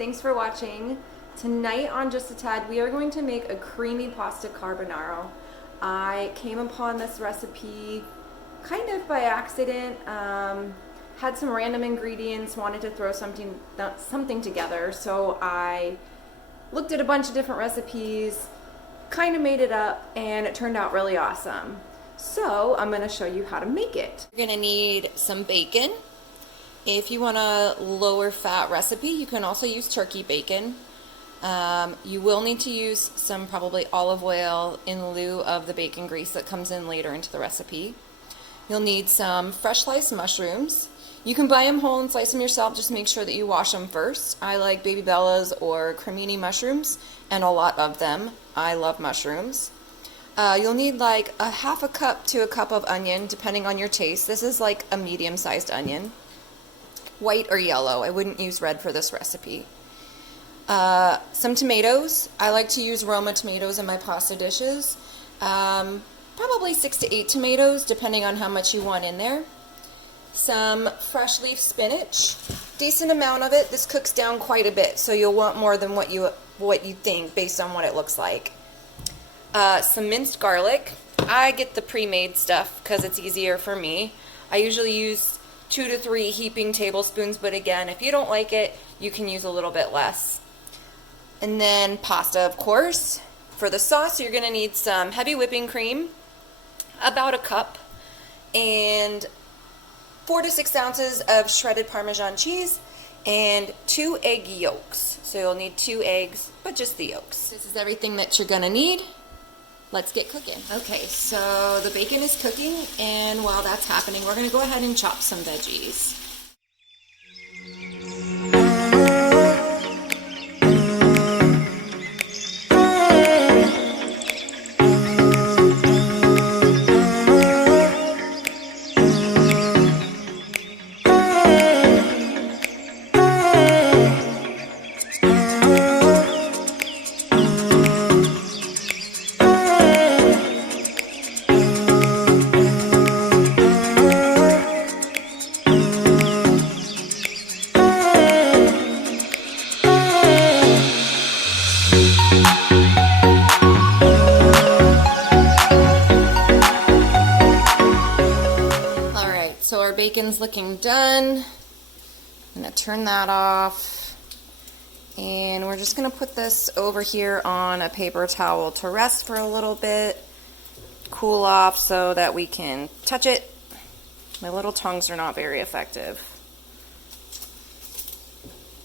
Thanks for watching. Tonight on Just a Tad, we are going to make a creamy pasta carbonara. I came upon this recipe kind of by accident. Had some random ingredients, wanted to throw something together, so I looked at a bunch of different recipes, kind of made it up, and it turned out really awesome. So I'm going to show you how to make it. You're going to need some bacon. If you want a lower fat recipe, you can also use turkey bacon. You will need to use some probably olive oil in lieu of the bacon grease that comes in later into the recipe. You'll need some fresh sliced mushrooms. You can buy them whole and slice them yourself, just make sure that you wash them first. I like baby bellas or crimini mushrooms, and a lot of them. I love mushrooms. You'll need like a half a cup to a cup of onion, depending on your taste. This is like a medium-sized onion. White or yellow. I wouldn't use red for this recipe. Some tomatoes. I like to use Roma tomatoes in my pasta dishes. Probably 6 to 8 tomatoes, depending on how much you want in there. Some fresh leaf spinach. Decent amount of it. This cooks down quite a bit, so you'll want more than what you think based on what it looks like. Some minced garlic. I get the pre-made stuff because it's easier for me. I usually use 2 to 3 heaping tablespoons, but again, if you don't like it, you can use a little bit less. And then pasta, of course. For the sauce, you're going to need some heavy whipping cream, about a cup, and 4 to 6 ounces of shredded Parmesan cheese, and 2 egg yolks. So you'll need 2 eggs, but just the yolks. This is everything that you're going to need. Let's get cooking. Okay, so the bacon is cooking, and while that's happening, we're going to go ahead and chop some veggies. So our bacon's looking done. I'm gonna turn that off. And we're just gonna put this over here on a paper towel to rest for a little bit, cool off so that we can touch it. My little tongs are not very effective.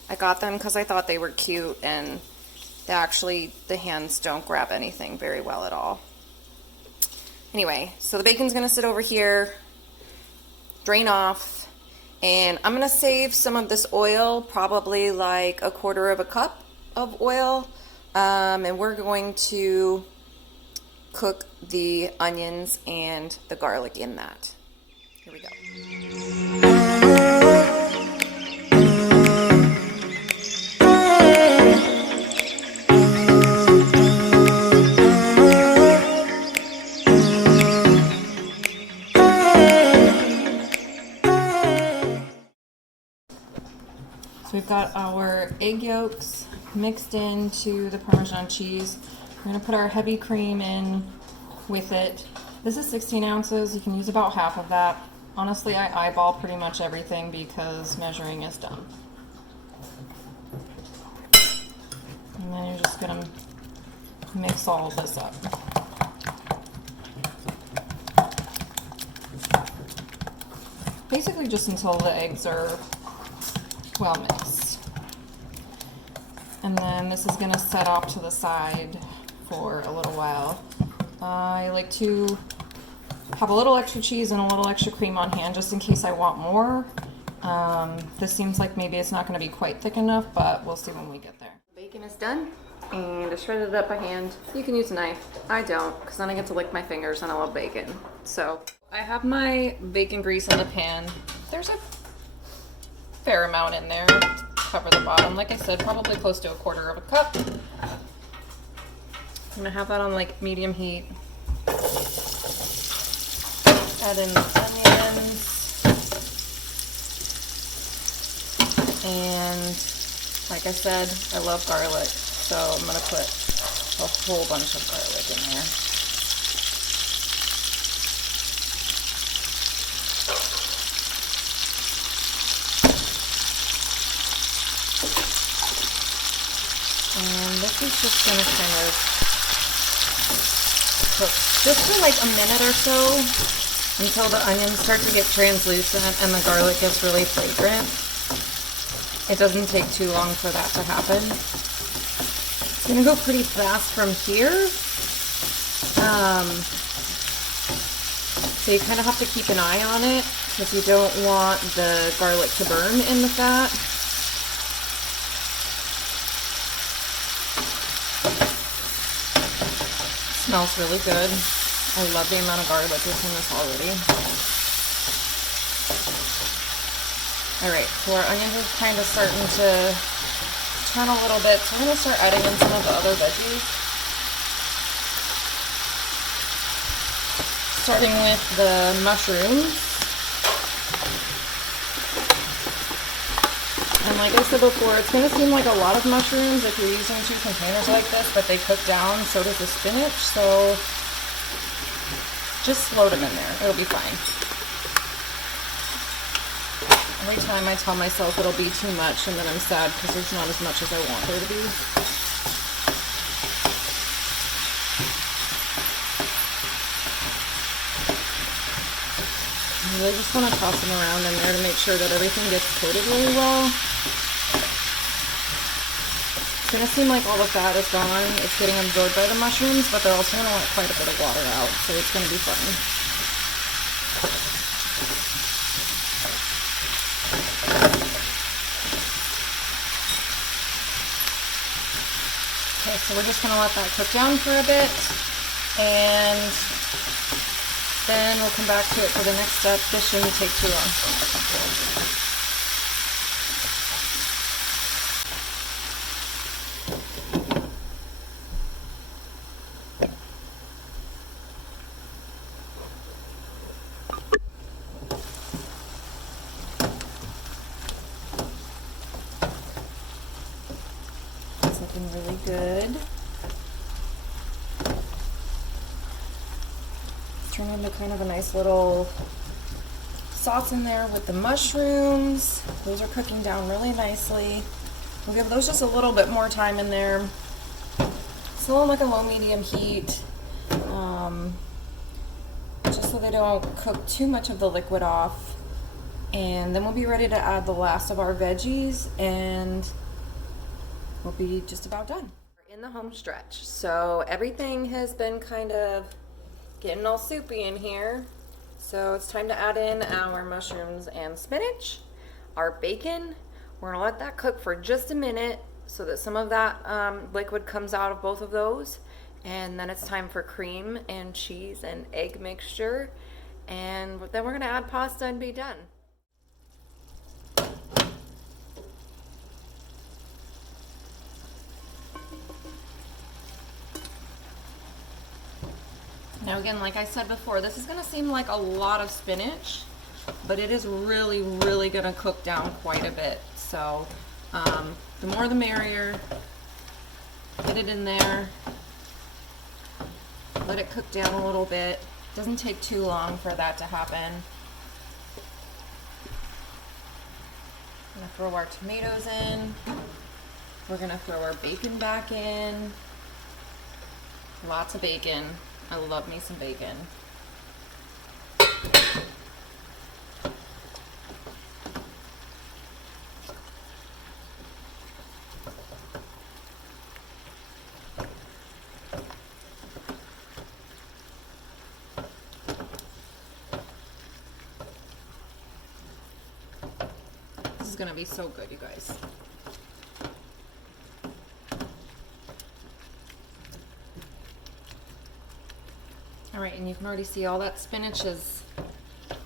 I got them because I thought they were cute, and the hands don't grab anything very well at all. Anyway, so the bacon's gonna sit over here, drain off, and I'm gonna save some of this oil, probably like 1/4 cup of oil, and we're going to cook the onions and the garlic in that. Here we go. We've got our egg yolks mixed into the Parmesan cheese. We're going to put our heavy cream in with it. This is 16 ounces. You can use about half of that. Honestly, I eyeball pretty much everything because measuring is dumb. And then you're just going to mix all of this up. Basically just until the eggs are well mixed. And then this is going to set off to the side for a little while. I like to have a little extra cheese and a little extra cream on hand just in case I want more. This seems like maybe it's not going to be quite thick enough, but we'll see when we get there. Bacon is done, and I shredded it up by hand. You can use a knife. I don't, because then I get to lick my fingers and I love bacon. So I have my bacon grease in the pan. There's a fair amount in there to cover the bottom. Like I said, probably close to 1/4 cup. I'm gonna have that on like medium heat. Add in the onions and Like I said, I love garlic, so I'm gonna put a whole bunch of garlic in there. And this is just gonna kind of cook just for like a minute or so until the onions start to get translucent and the garlic gets really fragrant. It doesn't take too long for that to happen. It's gonna go pretty fast from here. So you kind of have to keep an eye on it because you don't want the garlic to burn in the fat. Smells really good. I love the amount of garlic that's in this already. Alright, so our onions are kind of starting to turn a little bit, so I'm going to start adding in some of the other veggies. Starting with the mushrooms. And like I said before, it's going to seem like a lot of mushrooms if you're using 2 containers like this, but they cook down, so does the spinach, so just load them in there. It'll be fine. Every time I tell myself it'll be too much, and then I'm sad because there's not as much as I want there to be. I really just want to toss them around in there to make sure that everything gets coated really well. It's going to seem like all the fat is gone. It's getting absorbed by the mushrooms, but they're also going to let quite a bit of water out, so it's going to be fun. Okay, so we're just going to let that cook down for a bit, and then we'll come back to it for the next step. This shouldn't take too long. It's looking really good. Turn into kind of a nice little sauce in there with the mushrooms. Those are cooking down really nicely. We'll give those just a little bit more time in there. Still on like a low medium heat, just so they don't cook too much of the liquid off. And then we'll be ready to add the last of our veggies, and we'll be just about done. We're in the home stretch, so everything has been kind of getting all soupy in here. So it's time to add in our mushrooms and spinach, our bacon. We're gonna let that cook for just a minute so that some of that liquid comes out of both of those. And then it's time for cream and cheese and egg mixture. And then we're gonna add pasta and be done. Now again, like I said before, this is going to seem like a lot of spinach, but it is really, really going to cook down quite a bit. So the more the merrier. Get it in there. Let it cook down a little bit. Doesn't take too long for that to happen. I'm going to throw our tomatoes in. We're going to throw our bacon back in. Lots of bacon. I love me some bacon. This is gonna be so good, you guys. All right, and you can already see all that spinach is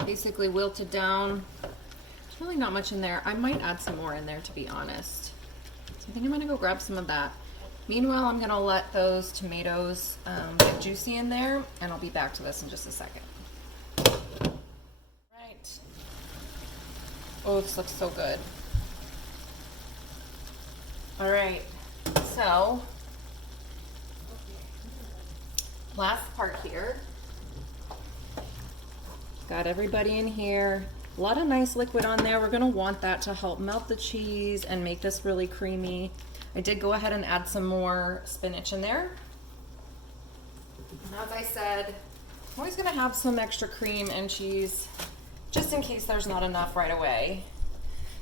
basically wilted down. There's really not much in there. I might add some more in there, to be honest. So I think I'm gonna go grab some of that. Meanwhile, I'm gonna let those tomatoes get juicy in there, and I'll be back to this in just a second. Right. Oh, this looks so good. All right, so last part here. Got everybody in here. A lot of nice liquid on there. We're gonna want that to help melt the cheese and make this really creamy. I did go ahead and add some more spinach in there. And as I said, I'm always gonna have some extra cream and cheese just in case there's not enough right away.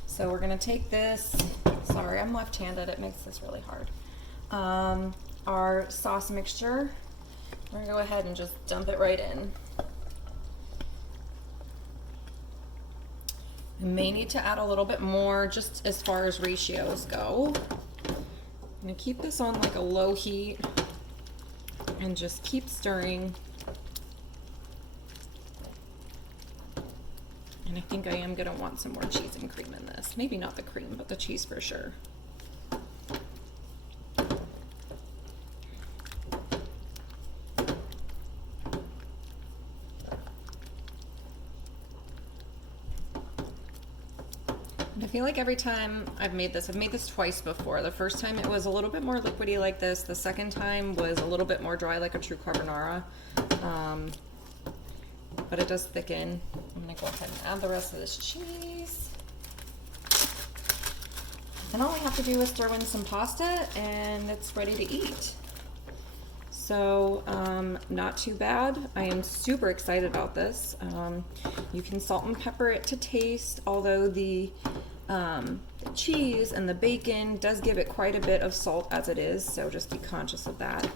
So we're gonna take this, sorry, I'm left-handed, it makes this really hard. Our sauce mixture, we're gonna go ahead and just dump it right in. You may need to add a little bit more just as far as ratios go. I'm gonna keep this on like a low heat and just keep stirring. And I think I am gonna want some more cheese and cream in this. Maybe not the cream, but the cheese for sure. And I feel like every time I've made this twice before. The first time it was a little bit more liquidy like this. The second time was a little bit more dry like a true carbonara. But it does thicken. I'm gonna go ahead and add the rest of this cheese. Then all I have to do is throw in some pasta and it's ready to eat. So not too bad. I am super excited about this. You can salt and pepper it to taste, although the cheese and the bacon does give it quite a bit of salt as it is, so just be conscious of that.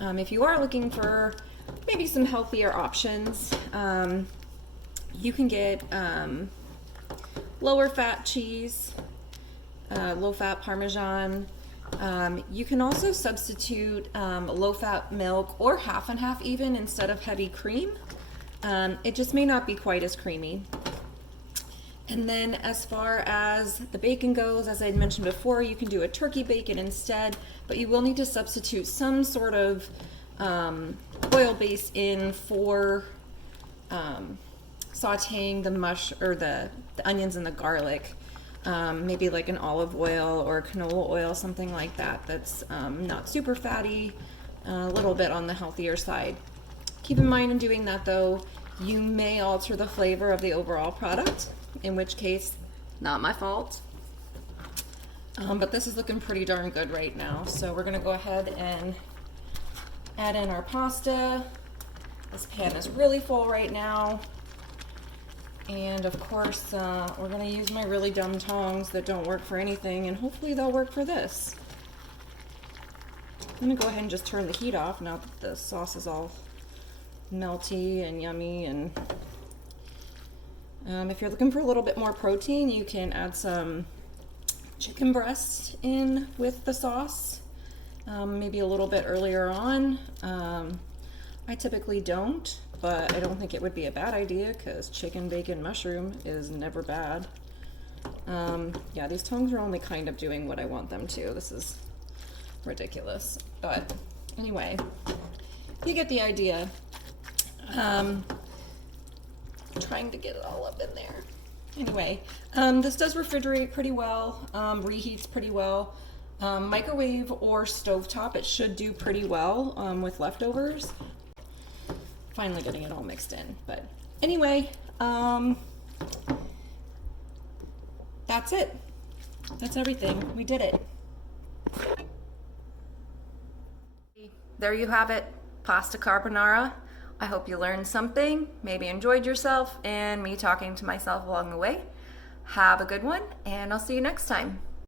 If you are looking for maybe some healthier options, you can get lower fat cheese, low fat Parmesan. You can also substitute low fat milk or half and half even instead of heavy cream. It just may not be quite as creamy. And then as far as the bacon goes, as I had mentioned before, you can do a turkey bacon instead, but you will need to substitute some sort of oil base in for sauteing the the onions and the garlic. Maybe like an olive oil or canola oil, something like that, that's not super fatty, a little bit on the healthier side. Keep in mind in doing that though, you may alter the flavor of the overall product, in which case, not my fault. But this is looking pretty darn good right now. So we're gonna go ahead and add in our pasta. This pan is really full right now. And of course, we're gonna use my really dumb tongs that don't work for anything, and hopefully they'll work for this. I'm gonna go ahead and just turn the heat off now that the sauce is all melty and yummy. And if you're looking for a little bit more protein, you can add some chicken breast in with the sauce, maybe a little bit earlier on. I typically don't, but I don't think it would be a bad idea because chicken, bacon, mushroom is never bad. Yeah, these tongs are only kind of doing what I want them to. This is ridiculous. But anyway, you get the idea. Trying to get it all up in there. Anyway, this does refrigerate pretty well, reheats pretty well. Microwave or stovetop, it should do pretty well with leftovers. Finally getting it all mixed in. But anyway, that's it. That's everything. We did it. There you have it, pasta carbonara. I hope you learned something, maybe enjoyed yourself, and me talking to myself along the way. Have a good one, and I'll see you next time.